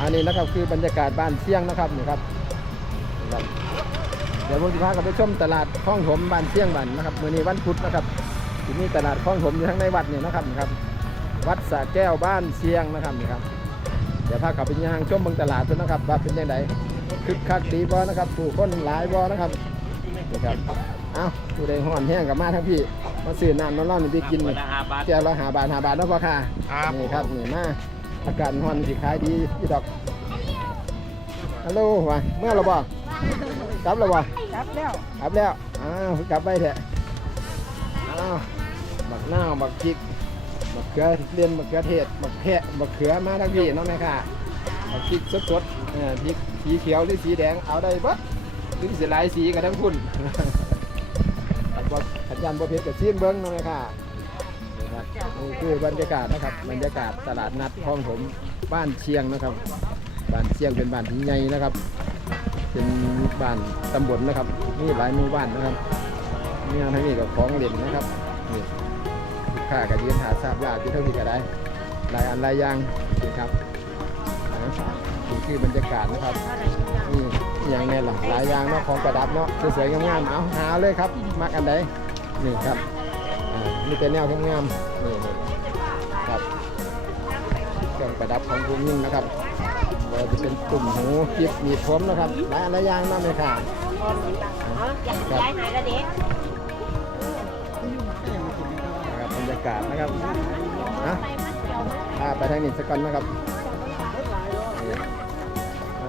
อันนี้นะครับคือบรรยากาศบ้านเชียงนะครับนี่ครับนี่ครับเดี๋ยวผมจะพากันไปชมตลาดคลองถมบ้านเชียงบ้านนะครับมื้อนี้วันพุธนะครับที่นี่ตลาดคลองถมอยู่ทั้งในวัดนี่นะครับนี่ครับ วัดสะแก้วบ้านเชียงนะครับนี่ครับ เดี๋ยวพากับไปย่างชมเมืองตลาดด้วยนะครับ ว่าเป็นยังไงคึกคักดีบ่นะครับผู้คนหลายบ่นะครับนี่ครับ เอ้าผู้ใดห่อนแห้งกับมาทั้งพี่ มาซื้อน้ำน้ำร้อนนี่ไปกินคนละห้าบาทแก้วละหาบาทหาบาทเนาะพ่อค่ะครับ นี่ครับนี่มาอากาศห่อนสิขายดีพี่ดอกฮัลโหลว่าเมื่อเราบ่กลับแล้วบ่รับแล้วกลับแล้วอ้าวกลับไปเถอะอ้าวบักหน้าวบักพริกบักเขือเลียนบักเขือเทศบักแพะบักเขือมาทั้งพี่เน้องแม่ค่ะบักพริกสดๆเออพริกสีเขียวหรือสีแดงเอาได้เบัดหรือสีหลายสีกันทั้งคุณ แล้วก็ขันยันบ่เพชรกับซีมเบิ้งเน้องแม่ค่ะนี่ครับนี่คือบรรยากาศนะครับบรรยากาศตลาดนัดคลองผมบ้านเชียงนะครับบ้านเชียงเป็นบ้านที่ใหญ่นะครับ เป็นบ้านตำบลนะครับนี่หลายหมู่บ้านนะครับมีงานทั้งนี้กับของเล่นนะครับนี่ลูกค้าก็ยืนหาทราบลาบที่เท่าที่ก็ได้หลายอันหลายอย่างนี่ครับอ่านี่คือบรรยากาศนะครับนี่ อย่างแน่ล่ะหลายอย่างเนาะของประดับเนาะสวยๆงามๆเอาหาเลยครับมักอันใดนี่ครับอ่ามีแต่แนวงามๆนี่ครับเครื่องประดับของคุณยิ่งนะครับก็จะเป็นตุ่มหูกิบมีดผมนะครับหลายอะไรอย่างเนั่นเลยค่ะย้ายหายแล้วเด็กนะครับบรรยากาศนะครับนะไปทางนี้สักก่อนนะครับ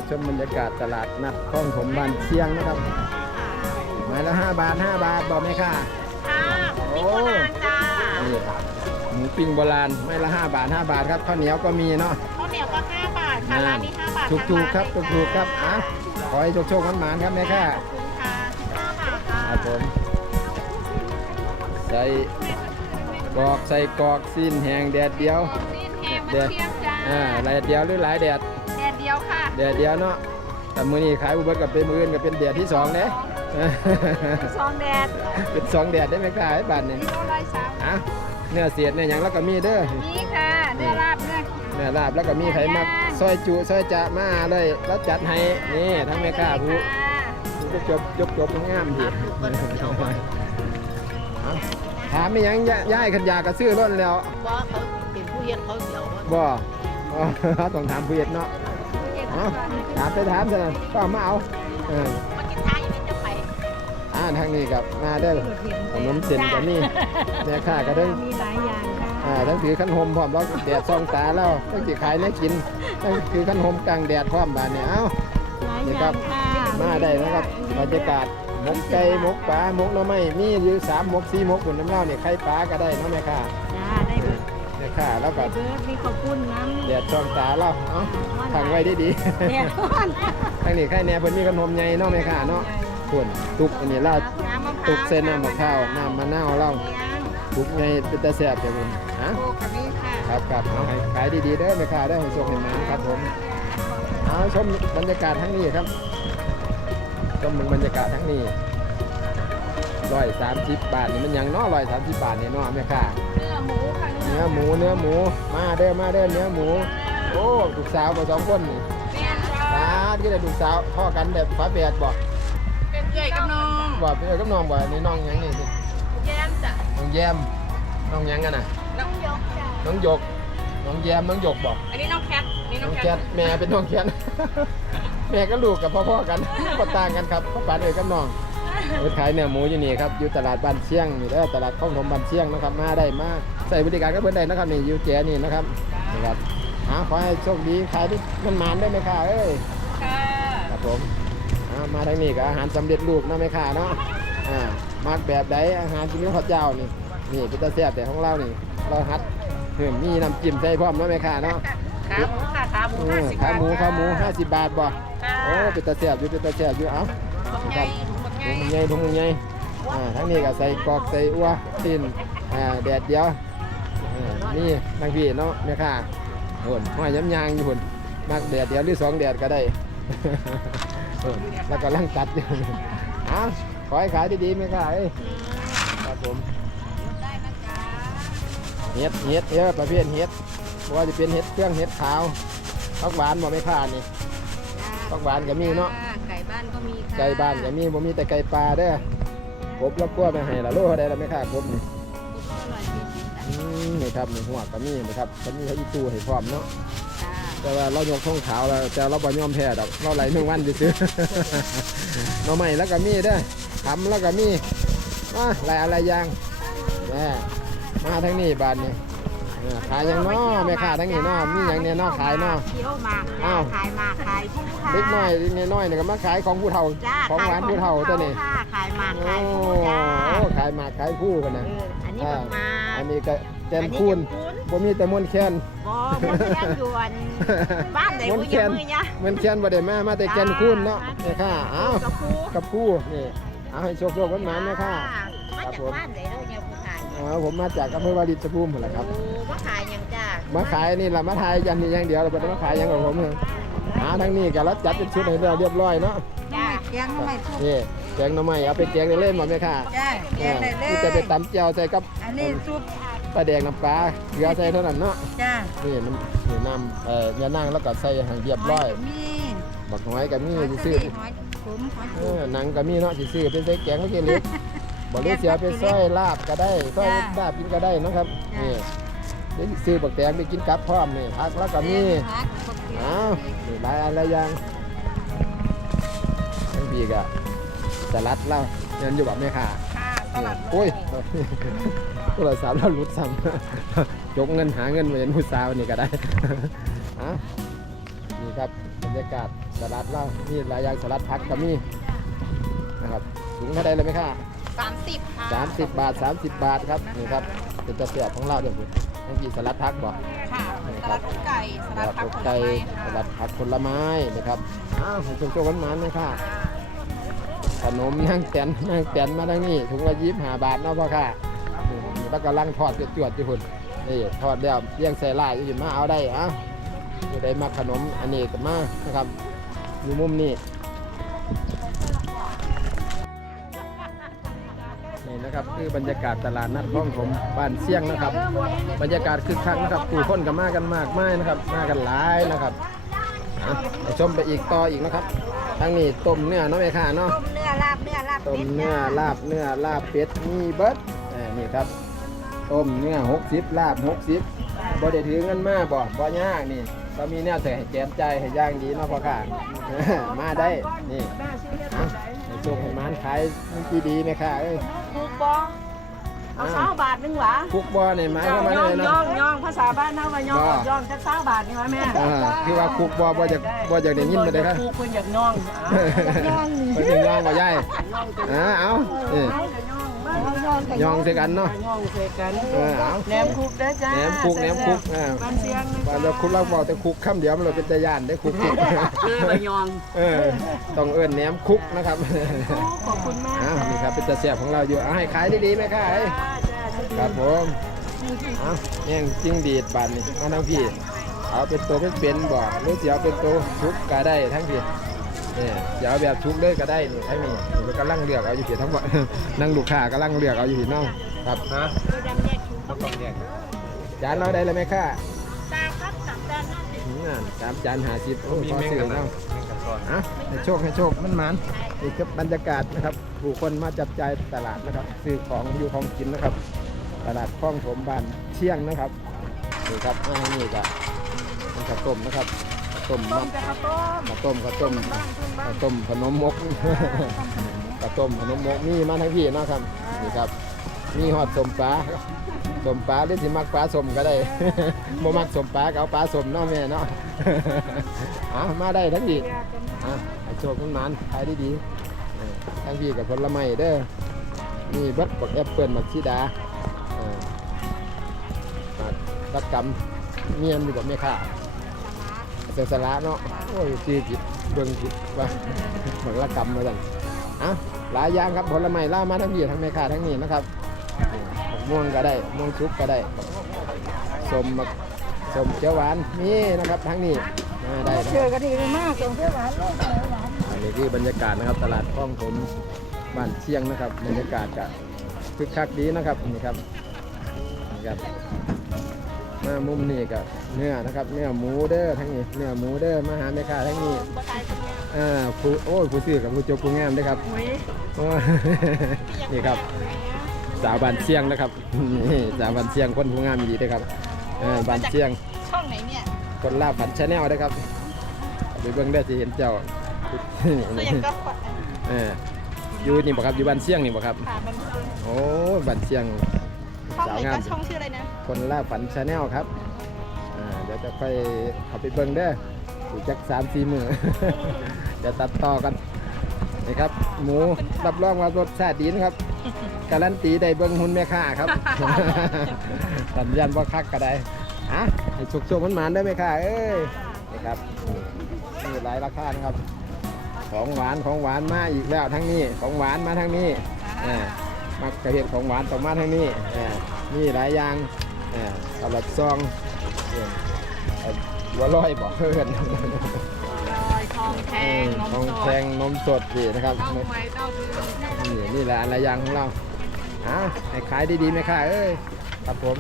ชมบรรยากาศตลาดนัดคลองผมบ้านเชียงนะครับไม้ละห้าบาทห้าบาทบอกไหมค่ะค่ะมีโบราณจ้านี่หมูปิ้งโบราณไม้ละห้าบาทห้าบาทครับข้าวเหนียวก็มีเนาะข้าวเหนียวก็ 5 บาทค่ะร้านนี้5บาทถูกถูกๆครับถูกถูกๆครับอะขอให้โชคโชคๆหมานๆครับแม่ค่ะขอบคุณค่ะ5บาทค่ะครับผมใส่กรอกใส่กรอกสิ้นแหงแดดเดียวซีนแฮมมันเชียงจ้าอ่าแดดเดียวหรือหลายแดด แดดเดียวค่ะแดดเดียวเนาะแต่มื้อนี้ขายอุเบิดกับเป็นมื้ออื่นกับเป็นแดดที่สองเด้ซองแดดเป็นสองแดดได้ไหมคะไอ้บ้านนี่กิโลร้อยสามอะเนื้อเสียดเนี่ยหยังแล้วก็มีเด้อนี่ค่ะเนื้อลาบเนื้อเนื้อลาบแล้วก็มีไขมักซอยจุซอยจะมาเลยแล้วจัดให้นี่ทั้งแม่ค้าผู้ค่ะจบจบจบงามดีเอาถามไม่ยังยย่ายขันยากระซื้อร่นแล้วว่าเขาเป็นผู้เฮ็ดเขาเดียวว่าบ่อ๋อต้องถามผู้เฮ็ดเนาะ เอาถามไปถามซะนะก็เอามาเอาเออมากินท้ายยังจะไปอ่าทางนี้กับมาเด้อขนมเส้นก็มีแม่ค้าก็เด้งมีหลายอย่างค่ะอ่าทั้งถือขันหมพร้อมแล้วแดดส่องตาแล้วต้องสิขายได้กินทั้งถือขันหมกลางแดดพร้อมบาดเนี่ยเอ้านี่ครับมาได้นะครับบรรยากาศหมกไก่หมกปลาหมกหน่อไม้มีอยู่สามหมกสี่หมกบนน้ำเล่าเนี่ยไข่ปลาก็ได้เนาะแม่ค้า ค้าแล้วก็เบิร์ดมีข้าวปุ้นน้ำแดดส่องตาเราเอ้าทางไว้ได้ดีเนี่ยทางนี้ไข่แหน่เพิ่นมีขนมใหญ่เนาะแม่ค้าเนาะส่วนตุกอันนี้เราน้ำมะพร้าวตุกเส้นน้ำมะพร้าวน้ำมะนาวเราตุกใหญ่เป็นตาแซ่บเด้อผมฮะโอ้กับนี่ค่ะครับครับเอาให้ขายดีๆเด้อแม่ค้าเด้อให้โชคให้มาครับผมเอาชมบรรยากาศทั้งนี้ครับชมบรรยากาศทั้งนี้ ร้อยสามสิบบาทนี่มันหยังเนาะร้อยสามสิบบาทนี่เนาะแม่ค้าเนื้อหมูค่ะเนื้อหมูเนื้อหมูมาเด้อมาเด้อเนื้อหมู โอ้ลูกสาวมาสองคนนี่เมียนจ้าตาที่ได้ลูกสาวพ่อกันแบบฝาแฝดบ่เป็นเกยกับน้องบ่เป็นเอ้ยกับน้องบ่นี่น้องหยังนี่สิแย้มจ้ะน้องแยมน้องหยังกันน่ะน้องยกจ้ะน้องหยกน้องแยมน้องหยกบอก อันนี้น้องแคทนี่น้น้อองงแคแคททแม่เป็นน้องแคทแม่ก็ลูกกับพ่อๆกันก็ต่างกันครับพ่อปานเอ๋ยกับน้อง ไปขายเนื้อหมูอยู่นี่ครับอยู่ตลาดบ้านเชียงนี่แล้วตลาดข้องถมบ้านเชียงนะครับมาได้มาใส่บริการก็เพื่อนได้นะครับนี่อยู่แจนี่นะครับนี่ครับหาขอให้โชคดีขายที่มันมานได้ไหมค่ะเอ้ยค่ะครับผมอ่ามาทางนี้ก็อาหารสำเร็จรูปเนาะไหมค่ะเนาะอ่ามากแบบใดอาหารที่มีข้าวเจ้านี่นี่เป็นตาแซ่บแต่ของเรานี่เราฮัดเพิ่มมีน้ำจิ้มใส่พร้อมเนาะไหมค่ะเนาะขาหมูค่ะขาหมูเอห้าอสิบบาขาทหมูขาหมูห้าสิบบาทบ่ค่ะโอ้เป็นตาแซ่บอยู่เป็นตาแซ่บอยู่เอ้าถุงใหญ่ ถุงงใหญ่ใหญ่ถุงใหญ่อ่าทั้งนี้ก็ใส่กอกใส่อัวตีนอ่าแดดเดียวอ่านี่บางพี่เนาะแม่ค่ะหุ่นห้อยย้ำยางอยู่หุ่นมักแดดเดียวหรือสองแดดก็ได้เออแล้วก็ลังตัดอยู่เอ้าขอให้ขายดีๆแม่ค่ะเอ้ยครับผมเห็ดเห็ดเออประเภทเห็ดเพราะว่าจะเป็นเห็ดเครื่องเห็ดขาวผักหวานบ่ไม่พลาดนี่ผักหวานก็มีเนาะานก็มีค่ะไก่บ้านก็มีบ่มีแต่ไก่ปลาเด้อกบแล้วกลัวไปให้ละโลได้แล้วไม่ค่ากบนี่ก็อร่อยดีจ้ะอืมนี่ครับนี่หัวก็มีนะครับก็มีให้อีตู้ให้พร้อมเนาะจ้าแต่ว่าเรายกทงขาวแล้วแต่เราบ่ยอมแพ้ดอกเราไหลหนึ่งวันซื่อๆ หน่อไม้แล้วก็มีเด้อทำแล้วก็มีมาหลายอะไรอย่างแม่มาทั้งนี้บานนี้เออ ขายหยังเนาะแม่ค้าทั้งนี้เนาะมีอย่างเนี่ยเนาะขายเนาะเคี้ยวหมากอ้าว ขายหมากขายผู้ค่ะเล็กน้อยเล็กน้อยเนี่ยก็มาขายของผู้เฒ่า จ้าของหวานผู้เฒ่าตัวนี้ค่ะขายหมากโอ้ขายผู้จ้าขายหมากขายผู้กันนะเอออันนี้บักหมากอันนี้ก็แกนคูนอันนี้บ่มีแต่มนต์แคนบ่บ่แค่ยวนบ้านไหนมนผู้ต์อแคย่านมือยะมนต์แคนบ่ได้มามาแต่แกนคูนเนาะแม่ค้าเอ้ากับผู้กับผู้นี่เอาให้โชคโชคหวานๆแม่ค้ามาครับจากผม บ้านไหนเด้อเนี่ยผู้ขาย อ๋อผมมาจากอำเภอวารินชภูมิพุ่นแหละครับ โอ้มาขายหยังจ้ามาขายนี่ล่ะมาขายยันนี่อย่างเดียวเราบ่ได้มาขายหยังกับผมเองหาทั้งนี้ก็รัดจัดเป็นชุดให้เรียบร้อยเนาะจ้าแกงไม่ถูกนี่แกงหน่อไม้เอาไปแกงเล่นๆมาแม่ค้าจ้าแกงได้เลยที่จะไปตำเจียวใส่กับอันนี้ซุปปลาแดงน้ำปลาเกลือใส่เท่านั้นเนาะจ้านี่น้ำนี่น้ำเอ่อยานั่งแล้วก็ใส่ใหางเรียบร้อยมีบักหอยก็มีสิซื้อหอยขมหอยเออหนังก็มีเนาะสิซื้อไปใส่แกงเล็กๆเล็ก บ่ได้เสียไปซอยลาบก็ได้ซอยลาบกินก็ได้เนาะครับนี่เดี๋ยวสิซื้อบักแตงไปกินกับพร้อมนี่ผักแล้วก็มีผักบักเขียอ้าวนี่หลายอะไรอย่างทั้งปีก็สลัดเล่าเงินอยู่แบบแม่ค่ะค่ะสลัดโอ้ยโทรศัพท์เราหลุดซ้ำยกเงินหาเงินมาเห็นผู้สาวนี่ก็ได้อะนี่ครับบรรยากาศสลัดเล่านี่หลายอย่างสลัดพักก็มีนะครับถุงเท่าไรเลยไหมค่ะ สามสิบค่ะสามสิบบาทสามสิบบาทครับนี่ครับเป็นตะเสียบของเราเดี๋ยวคุณทั้งกี่สลัดพักบ่ค่ะสลัดไก่สสลัลัดดผักอกผลไก่ไม้สลัดผักผลไม้นะครับอ้าวให้โชคๆกันมาๆเลยค่ะขนมนั่งแตนนั่งแตนมาทั้งนี้ถุงละยี่สิบห้าบาทเนาะพ่อค่ะนี่แล้วก็ลังทอดจวดๆอยู่คุณนี่ทอดแล้วเลี้ยงใส่ลายอยู่มาเอาได้เอะอยู่ได้มาขนมอันนี้ก็มานะครับอยู่มุมนี้ ครับคือบรรยากาศตลาดนัดคลองผมบ้านเสี่ยงนะครับ บรรยากาศคึกคักนะครับผู้คนก็มากันมากมายนะครับมากันหลายนะครับอะไปชมไปอีกต่ออีกนะครับทั้งนี้ต้มเนื้อเนาะแม่ค้าเนาะ ต้มเนื้อลาบเนื้อลาบต้มเนื้อลาบเนื้อลาบเป็ดมีเบิดอ่านี่ครับต้มเนื้อ60ลาบ60บ่ได้ถือเงินมาบ่บ่ยากนี่ก็มีแนวใส่ให้แกมใจให้ย่างดีเนาะพ่อค่ะมาได้นี่อะให้ โชคให้มานขายมันดีๆแม่ค่ะเอ้ยถูกบอเอาเช้าบาทหนึงหวะคุกบ่นี่หมายเข้ามมาย่อเลงยเนาะ ย่องย่องภาษาบ้านเฮาว่าย่องบ่ ย่องจะเช้าบาทนี่วะแม่อ่าคือว่าคุกบ่บ่อยากบ่อยากได้ยินมาเลยครับครูคุณอยากย่องอย่องนี่เพิ่นสิย่องบ่ยายอ่าเอานี่ย่อา ย่องย่องใส่กันเนาะย่องใส่กันเออเอาแหนมคุกได้อจ้าแหนมคุกแหนมคุกอ่าบ้านเสียงว่าเราคุกเราบอกแต่คุกคำเดียวมันเลยเป็นตะยานได้คุกคุกเลยว่าย่องเออต้องเอิ้นแหนมคุกนะครับขอบคุณมากอ้าวนี่ครับเป็นตะเสียบของเราอยู่เอาให้ขายดีๆไหมค่ะเอ้ยจ้าจ้าครับผมเอาแย่งจิ้งดีดบานนี่มาทั้งพี่เอาเป็นตัวเป็นๆบ่หรือสิเอาเป็นตัวชุกก็ได้ทั้งพี่ เนี่ยสิเอาแบบชุกเลยก็ได้นี่ทั้งนี้นี่ก็กำลังเลือกเอาอยู่พี่ทั้งหมด นั่งลูกค้ากำลังเลือกเอาอยู่พี่น้องครับฮะจานเราได้เลยไหมค่ะตาครับสามจานห้าสิบอืมสามจานหาสิบโอ้พอซื้อเนาะอะให้โชคให้โชคมันมันนี่คือบรรยากาศนะครับผู้คนมาจับจ่ายตลาดนะครับซื้อของอยู่ของกินนะครับ ตลาดคลองถมบ้านเชียงนะครับนี่ครับอ่านี่ก็เป็นข้าวต้มนะครับข้าว ต้มต้มัมดจะข้าวต้มข้าวต้มข้าวต้มบ้านคุณบ้าข้านวต้มขนมมกข้าวต้มขนมมกมีมาทั้งพี่เนาะครับนี่ครับมีหอดสมปลาสมปลาหรือสิมักปลาสมก็ได้บ่มักสมปลาก็เอาปลาสมเนาะแม่เนาะอะมาได้ทั้งดีอะให้โชคมันหมานขายดีๆเออทั้งพี่กับผลไม้เด้อมีเบัดบักแอปเปิลบักชีดาเออบักรักกำเมียนอยู่กับแม่ค้า เสสละเนาะโอ้ยซีจิตเบิ่งจิตว่าบักรักกำมาสั่นอะหลายอย่างครับผลไม้ล่ามาทั้งพี่ทั้งแม่ค้าทั้งนี้นะครับม่วงก็ได้ม่วงชุบก็ได้สมสมเขียวหวานนี่นะครับทั้งนี้ได้เจอกันดีมากตรงเที่ยวหวานลูกหวานอันนี้คือบรรยากาศนะครับ ตลาดคลองผมบ้านเชียงนะครับ บรรยากาศก็คึกคักดีนะครับนี่ครับนี่ครับมามุมนี้ก็ เนื้อนะครับเนื้อหมูเด้อทั้งนี้เนื้อหมูเด้อมาหาแม่ค้าทั้งนี้บะไดเป็นไงอ่าผู้โอ้ยผู้ซื้อกับผู้จบผู้งามเด้อครับอุ้ยโอ้ยนี่ครับ สาวบ้านเชียงนะครับนี่สาวบ้านเชียงคนผู้งามดีเด้อครับเออบ้านเชียงช่องไหนเนี่ยคนลาบผันชาแนลนะครับไปเบิ่งได้จะเห็นเจ้าตัวอย่างก็เอออยู่นี่บ่ครับอยู่บ้านเชียงนี่บ่ครับผ่ามันโอ้บ้านเชียงช่องสาวไหนงามก็ช่องชื่ออะไรนะคนลาบผันชาแนลครับอ่าเดี๋ยวจะค่อยเขาไปเบิ่งเด้อถูจักสามสี่มือเดี๋ยวตัดต่อกันนี่ครับ หมูรับรองว่ารสชาติดีนะครับ การันตีได้เบิ่งหุ่นแม่ค้าครับ สัญญาณว่าคักก็ได้อะให้สุกๆมันหมานได้ไหมค้าเอ้ยนี่ครับนี่หลายราคานะครับ ของหวานของหวานมาอีกแล้วทั้งนี้ของหวานมาทั้งนี้อ่ามักกระเทียมของหวานต้องมาทั้งนี้อ่านี่หลายอย่างอ่าสำหรับซอง บัวลอยบอกเพื่อนลอยทองแทงนมทองสแทดงนมสดนี่นะครับ เต้าไฟเต้าดื้อนี่นี่แหละอะไรอย่างของเราอ่าให้ขายดีๆไหมค่ะเอ้ย ครับผม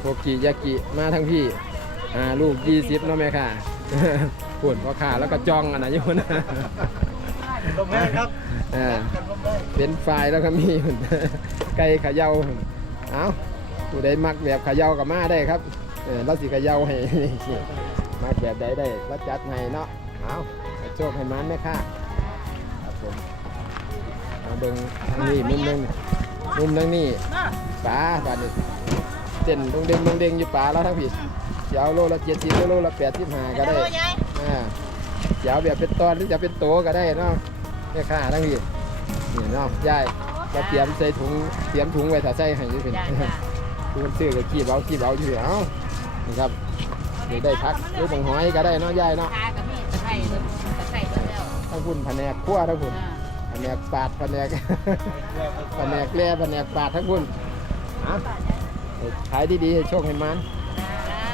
โกกิยากิมาทั้งพี่ อ่าลูกยี่สิบเนาะแม่ค่ะ ปวดพอขาแล้วก็จ้องอันไหนอยู่นะลมแห้งครับอ่าเป็นไฟล์แล้วก็มี ไก่เขย่าเอา ผู้ใดมักแบบเขย่ากับมาได้ครับเออเราสิเขย่าให้ มักแบบใดได้เราจัดให้เนาะเอาให้โชคให้มันแม่ค่ะครับผมเอาเบิ่งทางนี้มุมหนึงมุมทางนี้ปลาบาดนี้เต้นดงเด้งดงเด้งอยู่ปลาแล้วทั้งพี่สิเอาโลละเจ็ดสิบโลละแปดสิบห้าก็ได้อ่าจะเอาแบบเป็นตอนหรือจะเป็นโตก็ได้เนาะแม่ค้าทั้งนี้นี่เนาะยายเราเตรียมใส่ถุงเตรียมถุงไว้ถ้าใส่ให้อยี่เป็นจ้า จ้าคุณซื้อก็ขี้เบาขี้เบาอยู่เอ้านี่ครับเดี๋ยวได้พักหรือบังหอยก็ได้เนาะยายเนาะทากับมีตะไคร้เลยตะไคร้แล้วทั้งคุณแผนกคั่วทั้งคุณอ่าแผนกปาดแผนก แผนกแล่แผนกปาดทั้งคุณอะขายดีๆให้โชคให้มัน จ้า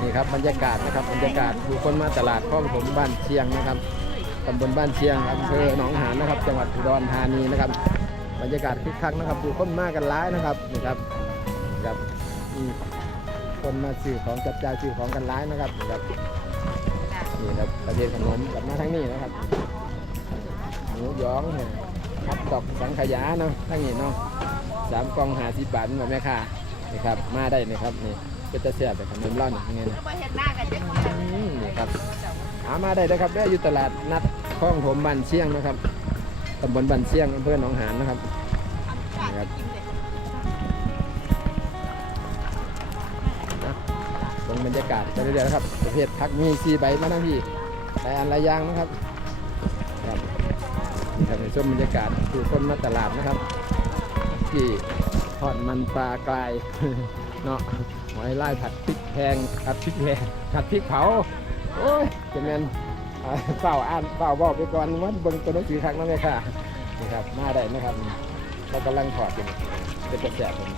นี่ครับบรรยากาศนะครับบรรยากาศผู้คนมาตลาดข้องผมบ้านเชียงนะครับตำบลบ้านเชียงอำเภอหนองหานนะครับ จังหวัดอุดรธานีนะครับ บรรยากาศคึกคักนะครับผู้คนมากันหลายนะครับนี่ครับนี่ ครับมีคนมาซื้อของจับจ่ายซื้อของกันหลายนะครับนี่ครับนี่ครับประเทศขนมกลับมาทั้งนี้นะครับหมูหยองเนี่ยฮับดอกสังขยาเนาะทั้งนี้เนาะสามกองหาสิบบาทหมดแม่ค่ะนี่ครับมาได้นี่ครับนี่ก็จะเสียบแต่ขนมร้อนอย่างเงี้ยเห็นหน้ากันจังอืมนี่ครับหามาได้นะครับได้อยู่ตลาดนัดคลองผมบ้านเชียงนะครับตำบลบ้านเชียงอำเภอหนองหานนะครับนี่ครับ บรรยากาศไปเรื่อยๆนะครับ ประเภทพักมีซีใบมาทั้งพี่หลายอันลายอย่างนะครับครับนี่ครับในช่วงบรรยากาศคือคนมาตลาดนะครับ ที่ทอดมันปลากรายเนาะหอยลายผัดพริกแพงผัดพริกแพงผัดพริกเผาโอ้ยจะแมนเฝ้าอ่านเฝ้าบอกไปก่อนว่าเบิ่งตัวหนังสือครั้งนั้นเลยค่ะนี่ครับมาได้นะครับเรากำลังถอดอยู่เป็นกระแสผม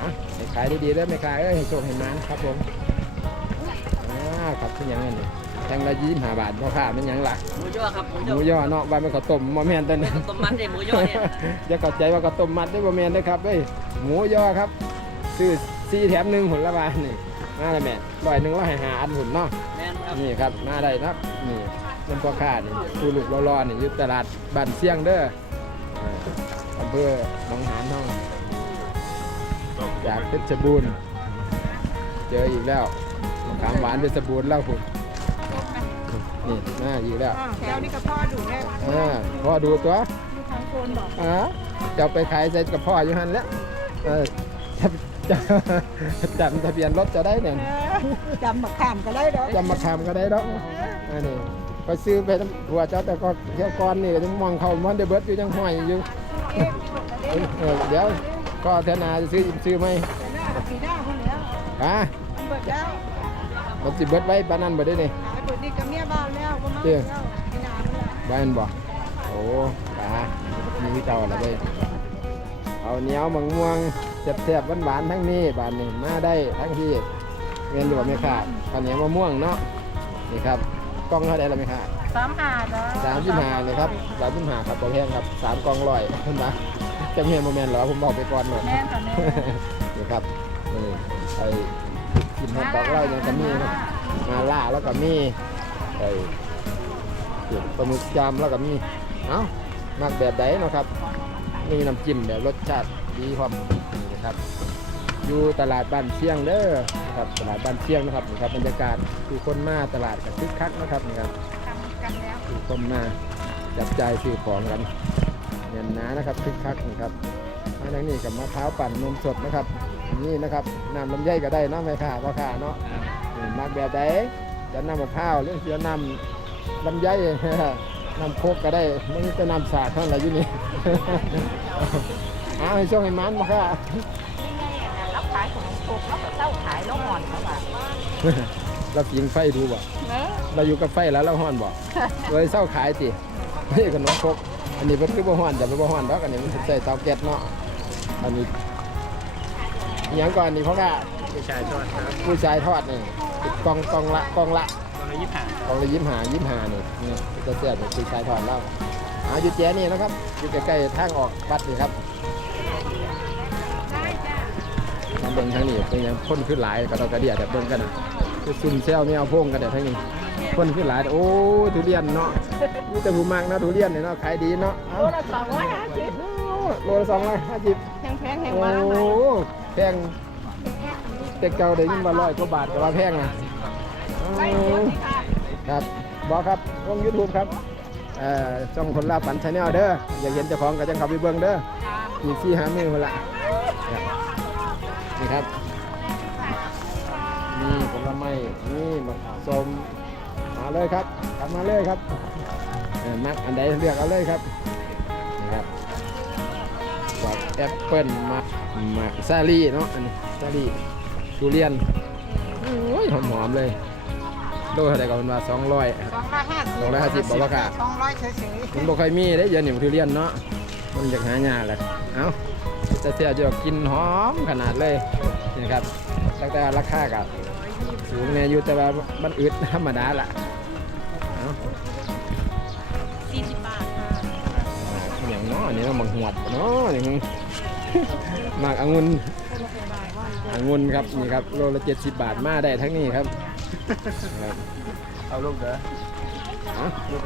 อะให้ขายดีๆเด้อไม่ขายเอ้ยให้โชคให้มานครับผม ครับเป็นหยังไงนี่แทงละยี่สิบห้าบาทพ่อค้าเป็นหยังล่ะหมูย่อครับหมูหย่อมูย่อเนาะว่ามันข้าวต้มมอแมนตัวนี้ต้มมันเนี่ยหมูย่อเนี่ยอย่าเข้าใจว่าข้าวต้มมัดด้วยบะเมนนะครับเอ้ยหมูย่อครับซื้อซีแถมหนึ่งหุ่นละบาทนี่มาเลยแม่ร้อยหนึ่งร้อยหาอันหุ่นเนาะ แม่นครับนี่ครับมาได้นะครับนี่เป็นพ่อค้านี่ผู้ลูกรอๆนี่อยู่ตลาดบ้านเสียงเด้ออ่าอำเภอหนองหานเฮาจากเพชรบูรณ์เจออีกแล้วมะ ขามหวานเพชรบูรณ์แล้วคุณนี่มาอีกแล้วแถวนี้กับพ่อดูแม่อ่าพ่อดูตัวทางโคนบอกอ่าจะเอาไปขายใส่กับพ่ออยู่หันแหล้วเออจะจะจำทะเบียนรถจะได้เนี่ยจำมาขามก็ได้ดอกจำมาขามก็ได้ดอกอันนี้ไปซื้อไปน้ำหัวเจ้าแต่ก็เที่ยวก่อนนี่ก็ยังมองเขามันเดเบิร์ดอยู่ยังห้อยอยู่เออเดี๋ยวก็เทนาจะซื้อซื้อไหมปีหน้าคนแล้วอะเบิดแล้ว มันสิเบิร์ดไว้ปานนั้นบ่ได้นี่หายเบิดนี่กับเมียบ้านแล้วก็มาเจ้แล้วปีหน้าคนแล้วบ้านบ่โอ้ตามีเจ้าละเว้ยเอาเหนียวมังม่วงแซ่บๆหวานๆทั้งนี้บ้านนี้มาได้ทั้งที่เงินหลวงไม่ขาดข้าวเหนียวมะม่วงเนาะนี่ครับกล้องเท่าไดล่ะไม่ขาดสามหาจ้ะสามสิบห้าเลยครับสามสิบห้าครับตัวแพงครับสามกล่องร้อยเห็นปะจะมีโมเมนต์เหรอผมบอกไปก่อนหมดแม่ค่ะแม่นี่ครับนี่ไอ้ กินฮอตดอกเรายังก็มีครับมาล่าแล้วก็มีไอ้เกี่ยวปลาหมึกยำแล้วก็มีเอ้ามักแบบใดเนาะครับมีน้ำจิ้มแบบรสชาติดีความนี่นะครับ อยู่ตลาดบ้านเชียงเด้อนะครับตลาดบ้านเชียงนะครับนี่ครับบรรยากาศคือคนมาตลาดกับคึกคักนะครับนี่ครับกันแล้วคือคนมาจับจ่ายซื้อของกันเงินหนานะครับคึกคักนะครับมาทางนี้กับมะพร้าวปั่นนมสดนะครับ นี่นะครับน้ำลำไยก็ได้เนาะไม่ค่ะก็ค่ะเนาะนี่มักแบบใดจะน้ำมะพร้าวหรือจะน้ำลำไยน้ำโคกก็ได้ไม่จะน้ำสาดเท่าไหร่อยู่นี่เอาให้ช่วงให้มันมาค่ะรับขายของโคกแล้วก็เศร้าขายแล้วหอนเขาว่าเราพิงไฟดูบ่เนอะเราอยู่กับไฟแล้วเราห้อนบ่เลยเศร้าขายตินี่ขนมครกอันนี้เพิ่นคือบ่ฮ้อนแต่บ่ฮ้อนดอกอันนี้มันใส่เตาแก๊สเนาะอันนี้ อิหยังก่อนนี่เพราะว่าผู้ชายทอดครับผู้ชายทอดนี่กล่องกล่องละกล่องละตอนนี้ยี่สิบห้ากล่องละยิ้มหายิ้มหานี่นี่จะเสียนี่ผู้ชายทอดเล่าอาอยู่แจนี่นะครับอยู่ใกล้ๆทางออกวัดนี่ครับมาเบิ่งทางนี้เป็นหยังคนขึ้นหลายก็ต้องกระเดียดแต่เบิ่งกันนะคือซุ่มแซวไม่เอาโพงกันเดี๋ยวทางนี้คนขึ้นหลายโอ้ทุเรียนเนาะมีแต่ผู้มากเนาะทุเรียนเนี่ยเนาะขายดีเนาะเอาโลละสองร้อยห้าสิบโลละสองร้อยห้าสิบแพงแพงแพงโอ้มาแล้วไหม แพงเต็กเก่าได้ยินว่าร้อยกว่าบาทก็ว่าแพงนะไล่สวนนี่ค่ะครับบอกครับวงยูทูบครับเอ่อช่องคนลาฝันชาแนลเด้ออยากเห็นเจ้าของก็จังเข้าไปเบิ่งเด้ออีกสี่หามือคนละครับนี่ครับนี่ผลไม้นี่มักส้มมาเลยครับกลับมาเลยครับเอ่อมักอันใดเลือกเอาเลยครับนี่ครับบัก แอปเปิ้ลมะมะซาลี่เนาะอันนี้ซาลี่ทุเรียนโอ้ยหอมๆเลยโลเท่าไหร่ก็เป็นว่าสองร้อย สองร้อยห้าสิบสองร้อยห้าสิบบอกว่าค่ะ สองร้อยเฉยมันบ่ค่อยมีได้เดี๋ยันนี่ทุเรียนเนาะมันอยากหายากแหละเอ้าจะเสียจะกินหอมขนาดเลยนี่ครับตั้งแต่ราคากับสูงเนี่ยอยู่แต่ว่ามันอึดธรรมดาล่ะเอ้าสี่สิบบาทค่ะอหย่างเนาะอันนี่เราะมังหวดเนาะอย่าง หมากองุ่นองุ่นครับนี่ครับโลละ70บาทมาได้ทั้งนี้ครับครับเอาลูกเด้อเอา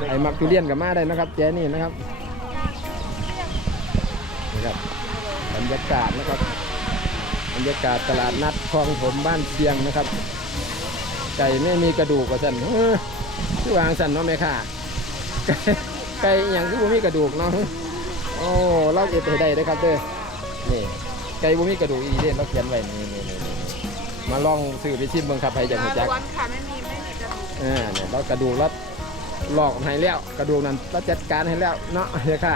ไอ้หมักทุเรียนกับมาได้นะครับแจนี่นะครับนี่ครับบรรยากาศนะครับบรรยากาศตลาดนัดคลองผมบ้านเชียงนะครับไก่ไม่มีกระดูกกว่าสันเออชื่อวางสันเนาะแม่ค่ะไก่ไก่อหย่างที่บ่มีกระดูกเนาะโอ้เราเอ็ดให้ได้เด้อครับเด้อ นี่ไก่บ่มีกระดูกอีเด่นเราเขียนไว้นี่นี่นี่นี่มาลองซื้อไปชิมเบิ่งครับใครจะรู้จักวันค่ะไม่มีไม่มีกระดูกอ่าเนี่ยเรากระดูกเราหลอกให้แล้ว กระดูกนั้นเราจัดการให้แล้วเนาะแม่ค่า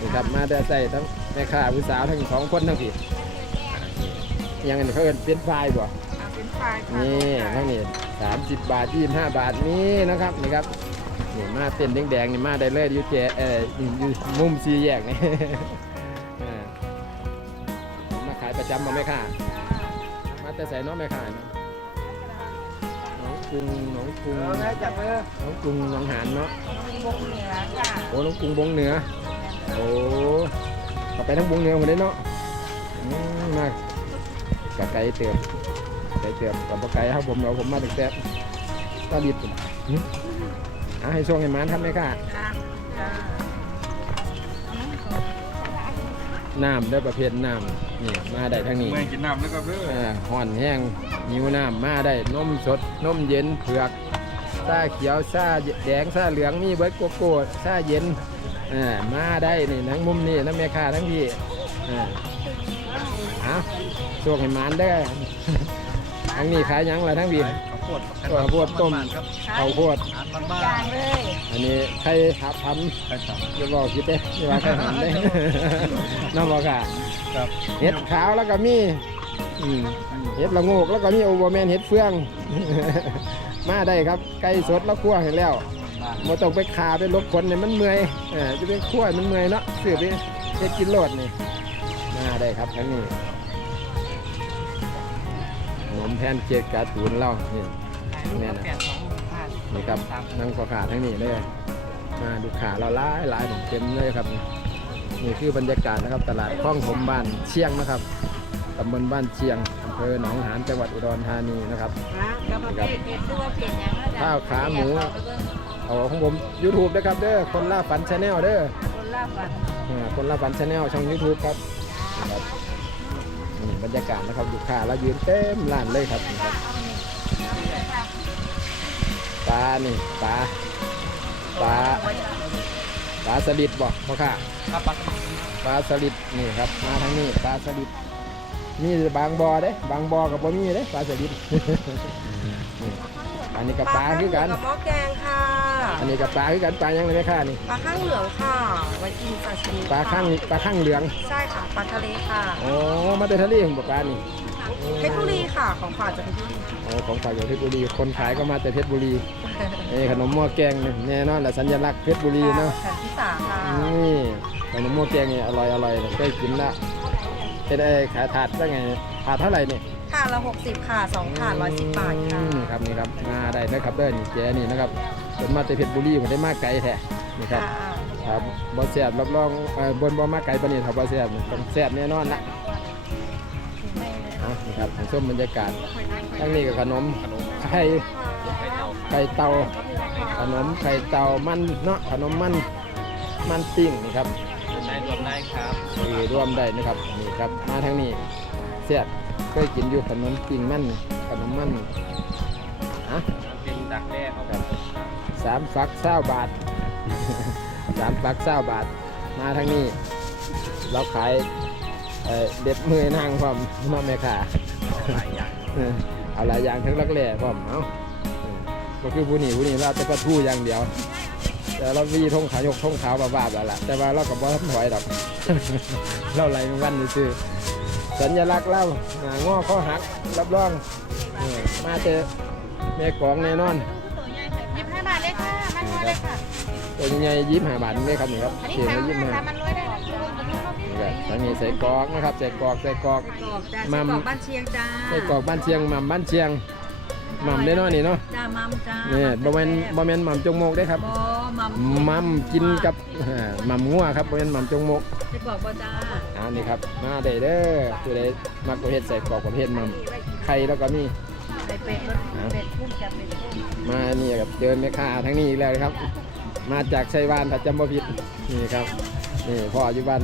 นี่ครับมาได้ใส่ทั้งแม่ค่าผู้สาวทั้งสองคนทั้งพี่ยังไงเขาเอินเป็นไฟบ่อ่าเป็นไฟค่ะนี่ทั้งนี้สามสิบบาทยี่สิบห้าบาทนี่นะครับนี่ครับนี่มาเต้นแดงๆนี่มาได้เลยอยู่เจเอ่ออยู่อยู่มุมซีแยกนี่ จำมาแม่ค่ามาแต่ใส่น้องแม่ค่ะน้องกรุงน้องกรุงน้องกรุงน้องหานเนาะโอ้น้องกรุงบงเหนือโอ้ก็ไปทั้งบงเหนือหมดเลยเนาะมมากกะไก่เติมไก่เติมกับไก่ครับผมเราผมมาตั้งแต่ตาดิบอะให้ช่วงให้หมันทำไหมค่ะ น้ำเด้อประเภทน้ำนี่มาได้ทั้งนี้เมื่อกินน้ำแล้วก็เด้ออ่าห่อนแห้งหิวน้ำมาได้นมสดนมเย็นเผือกซาเขียวซาแดงซาเหลืองมีเบิร์ดโกโก้ซาเย็นอ่ามาได้นี่ทั้งมุมนี่ทั้งแม่ค้าทั้งพี่อ่าเอาช่วงให้หมันเด้อ ทั้งนี้ขายหยังล่ะทั้งพี่ ข้าวโพดข้าวโพดต้ม ครับข้าวโพดอาหารบ้าจานนเลยอันนี้ไข่หับทๆใช่ครับำอย่าบอกคิดเด้อย่าว่าไข่หันเด้ น้องบอกค่ะครับเห็ดขาวแล้วก็มีอืมเห็ดละโงกแล้วก็มีโอเวอร์แมนเห็ดเฟือง มาได้ครับไก่สดแล้วคั่วให้แล้วบ่ต้องไปขาไปลบคนเนี่ยมันเมื่อยเออจะเป็นคั่วมันเมื่อยเนาะซื้อไปเฮ็ดกินโลดนี่มาได้ครับทั้งนี้ขนมแพนเค้กการ์ตูนเรานี่แม่นะนี่ครับนั่งขอขาทั้งนี้เลยมาดูขาเราหลายหลายผมเต็มเลยครับ นี่นี่คือบรรยากาศนะครับ ตลาดคลองถมบ้านเชียงนะครับตำบลบ้านเชียงอำเภอหนองหานจังหวัดอุดรธานีนะครับนะกับประเภทเห็ดตัวเปลี่ยนอย่างนั้นข้าวขาหมูเอาของผม YouTube นะครับเด้อคนล่าฝันชาแนลเด้อคนล่าฝันอ่าคนล่าฝันชาแนลช่อง YouTube ครับนะครับนี่บรรยากาศนะครับลูกค้าเรายืนเต็มร้านเลยครับนี่ครับปลานี่ปลาปลา ปลาสลิดบอกพ่อค่ะครับปักปลาสลิดนี่ครับมาทางนี้ปลาสลิดนี่บางบอเด้บางบอกับบ่มีเด้ปลาสลิดนี่อันนี้กับปลาคือกัน กับหม้อแกงค่ะอันนี้กับปลาคือกันปลายังเลยไหมค่ะนี่ปลาข้างเหลืองค่ะไว้กินซาชิมิปลาข้างปลาข้างเหลือง ใช่ค่ะปลาทะเลค่ะโอ้มาแต่ทะเลของปลานี่ เพชรบุรีค่ะของฝากจากเพชรบุรีโอ้ของฝากจากเพชรบุรี คนขายก็มาแต่เพชรบุรีนี่ขนมหม้อแกงนี่แน่นอนแหละสัญลักษณ์เพชรบุรีเนาะแผ่นที่สามค่ะนี่ขนมหม้อแกงนี่อร่อยอร่อยเลยเคยกินละเป็นไอ้ขายถาดได้ไงถาดเท่าไหร่เนี่ยค่ะละ60ค่ะ2ถาด110บาทค่ะอืมครับนี่ครับมาได้นะครับเด้อนี่แกนี่นะครับเป็นมาแต่เพชรบุรีผมได้มาไกลแท้นี่ครับค่ะครับบอแซ่บรับรองเอ่อบนบอมาไกลปานนี้ครับบอแซ่บต้องแซ่บแน่นอนละ เอานี่ครับส้มบรรยากาศทั้งนี้กับขนมไข่ไข่เตาขนมไข่เตามันเนาะขนมมันมันปิ้งนี่ครับเป็นนายรวมได้ครับคือรวมได้นะครับนี่ครับมาทางนี้แซ่บเคยกินอยู่ขนมปิ้งมันขนมมันอะเป็นดักแรกครับสามฟักเศร้าบาทสามฟักเศร้าบาท มาทางนี้ เราขาย เอ่อเด็ดมือนางพร้อมมาแม่ค่ะหลายอย่างเออเอาหลายอย่างทั้งรักแหล่พร้อมเอาเออก็คือผู้นี้ผู้นี้เราจะประทูอย่างเดียว แต่เราวีทงขายกทงขาวบาบๆแล้วล่ะแต่ว่าเรากับว่าถอยดอกเราไหลวันซื่อๆสัญลักษณ์เราหน้างอข้อหักรับรองเออมาเจอแม่กองแน่นอนยี่สิบห้าบาทเลยค่ะมันรวยเลยค่ะตัวใหญ่ยี่ห้าบาทนี่ครับนี่ครับอันนี้เขียนขายไว้ยี่มาห้าค่ะมันรวยได้นะนี่ครับ ทางนี้ใส่กรอกนะครับใส่กรอกใส่กรอกกรอบจ้ามัมกรอบบ้านเชียงจ้าใส่กรอกบ้านเชียงหม่ำบ้านเชียงหม่ำได้น้อยนี่เนาะจ้ามัมจ้านี่บ่แม่นบ่แม่นหม่ำจงโมกได้ครับบอมัมหม่ำกินกับอ่าหม่ำงัวครับบ่แม่นหม่ำจงโมกจะบอกบ่จ้าอ่านี่ครับมาได้เด้อผู้ใดมักประเภทใส่กรอกประเภทหม่ำไข่แล้วก็มีใส่เป็ดเป็ดพุ่มจะเป็ดพุ่มมานี่ครับเจอแม่ค้าทั้งนี้อีกแล้วครับ มาจากไชยวานถ้าจำบ่ผิดนี่ครับนี่พ่ออยู่บ้าน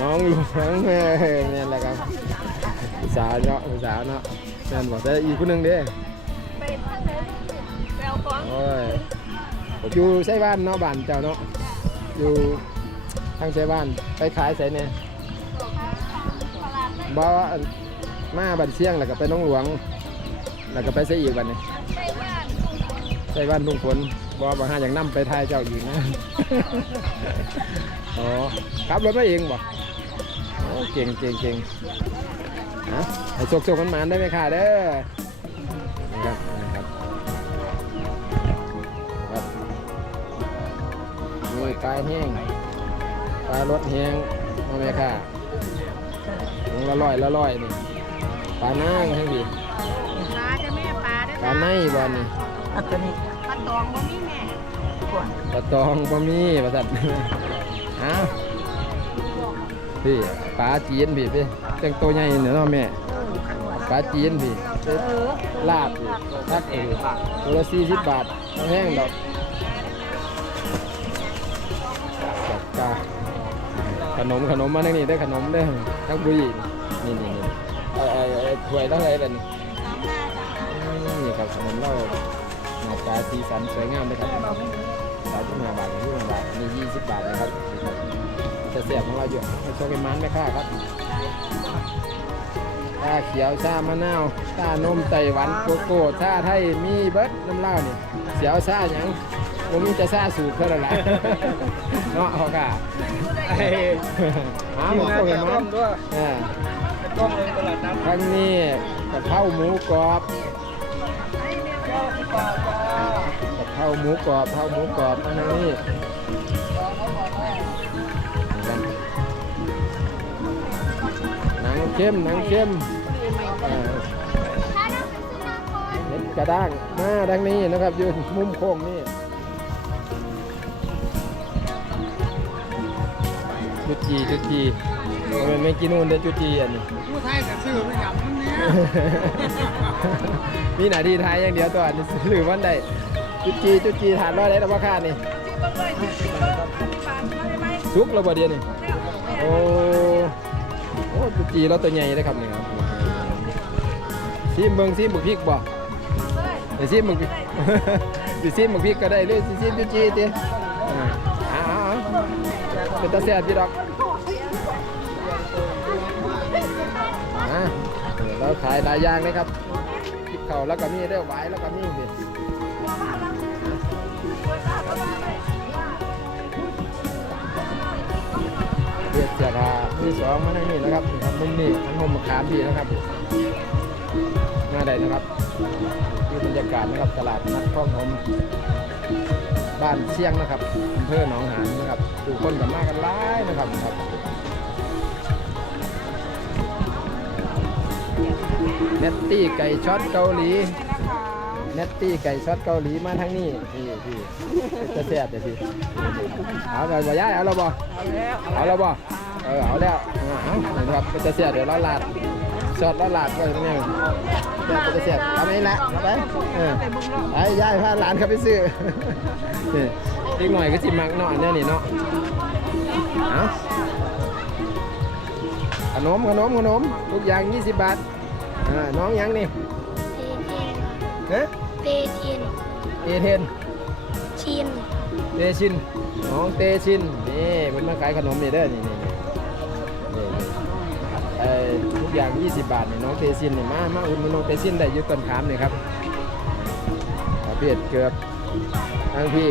น้องหลวงแม่เนี่นแหละครับผู้สาวเนาะผู้สาวเนาะนั่นบอกแต่อีกคนหนึ่งเด้แปลของโอ้ยอยู่ไชยวานเนาะบ้านเจ้าเนาะอยู่ทางไชยวานไปขายใส่เนี่ยบ่อันมาบันเชียงแล้วก็ไปน้องหลวง แล้วก็ไปใส่อีกบันนี้ใส่บ้านลุงฝนบอกว่าหาอย่างนํไปทายเจ้าอยู่นะ อ๋อขับรถมาเองบอก เก่งเก่งเก่งฮะให้โชคโชคมันมานๆได้ไหมค่ะเด้อนะครับนะครับครับนี่ปลาแห้งปลารสแห้งมาไหมค่ะถุงละร้อยละร้อยนี่ปลานางทั้งดีปลาจะแม่ปลาได้ปลาในบอลนี่อันตัวนี้ปลาตองบ่มีแม่ปลาตองบะมีปลาสัตว์อ้าว พี่ปลาจีนพี่พี่จังตัวใหญ่เนี่ยเนาะแม่ปลาจีนพี่ลาบพี่ทักเออตัวละสี่สิบบาทแห้งดอกจัดกาขนมขนมมาทางนี้ได้ขนมได้ทั้งบุรีนี่นี่นี่ไอ้ไอ้ไอ้ถ้วยเท่าไรล่ะนี่นี่ครับขนมเราหน้าตาสีสันสวยงามเลยครับสามสิบห้าบาทยี่สิบบาทอันนี้ยี่สิบบาทนะครับ จะเสียบของเราอยู่ให้โชคเป็นมันไหมค่าครับชาเขียวชามะนาวชานมไต้หวันโกโก้ชาไทยมีเบิร์ดน้ำเหล้านี่เสียวชาหยังผมมีจะชาสูตรเท่านั้นแหละเนาะเขาค่ะไอ้หาหมอโชคเป็นมันด้วยอ่ากล้องเลยตลาดน้ำทางนี้กะเพราหมูกรอบกะเพราหมูกรอบกะเพราหมูกรอบมาทางนี้หนั เข้มหนังเข้มเห็ดกระด้างมาดังนี้นะครับอยู่มุมโค้งนี่จุดจีจุดจีมันไม่กินนู่นเด้จุดจีอันนี้ผู้ไทยก็ซื้อไม่ยำมันเนี่ยมีหน้าที่ไทยอย่างเดียวตัวอันนี้หรือวันใดจุดจีจุดจีทานร้อยได้แล้วบ่ค่านี่สุกแล้วบ่เดียวนี่โอ้ โอ้จุดจีเราตัวใหญ่เลยครับนี่ครับซิมเบิงซิมบักพริกบ่เดี๋ยวซิมบักพริกสิซิมบักพริกก็ได้หรือสิซิมจุจีติอ่าเอาเป็นตาแซ่บพี่ดอกอ่าเราขายหลายอย่างเลยครับพริกเข่าแล้วก็มีเด้อไว้แล้วก็มีสิ เรียกเสียผ้าที่สองมาทางนี้นะครับนี่ครับมุมนี้อันห่มมะขามพี่นะครับมาได้นะครับคือบรรยากาศนะครับตลาดนัดคลองหอมบ้านเชียงนะครับอำเภอหนองหานนะครับผู้คนกับมากันหลายนะครับครับเนตตี้ไก่ช็อตเกาหลี เนตตี้ไก่ช็อตเกาหลีมาทางนี้พี่พี่จะแซ่บแต่พี่เอาไปบ่ย้ายเอาแล้วบ่เอาแล้วบ่เออเอาแล้วเอาเอานี่ครับก็จะแซ่บเดี๋ยวเราลาดช็อตเราลาดก็ตรงนี้แซ่บก็จะแซ่บเอาไปนี่ละไปเออไปย้ายพาหลานเขาไปซื้อนี่อีกหน่อยก็สิมักเนาะอันเนี้ยนี่เนาะเอาขนมขนมขนมทุกอย่าง 20 บาทอ่าน้องยังนี่เต เอ๊ะเตชินเอเทนชินเตชินน้องเตชินนี่เป็นมาขายขนมนี่เด้อนี่นี่นี่นี่เอ่อทุกอย่าง 20 บาทนี่น้องเตชินนี่มามาอุ่นนน้องเตชินได้อยุต้นขามนี่ครับประเภทเกือบทั้งพี่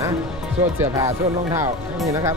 อะส่วนเสื้อผ้าส่วนรองเท้าทั้งนี้นะครับ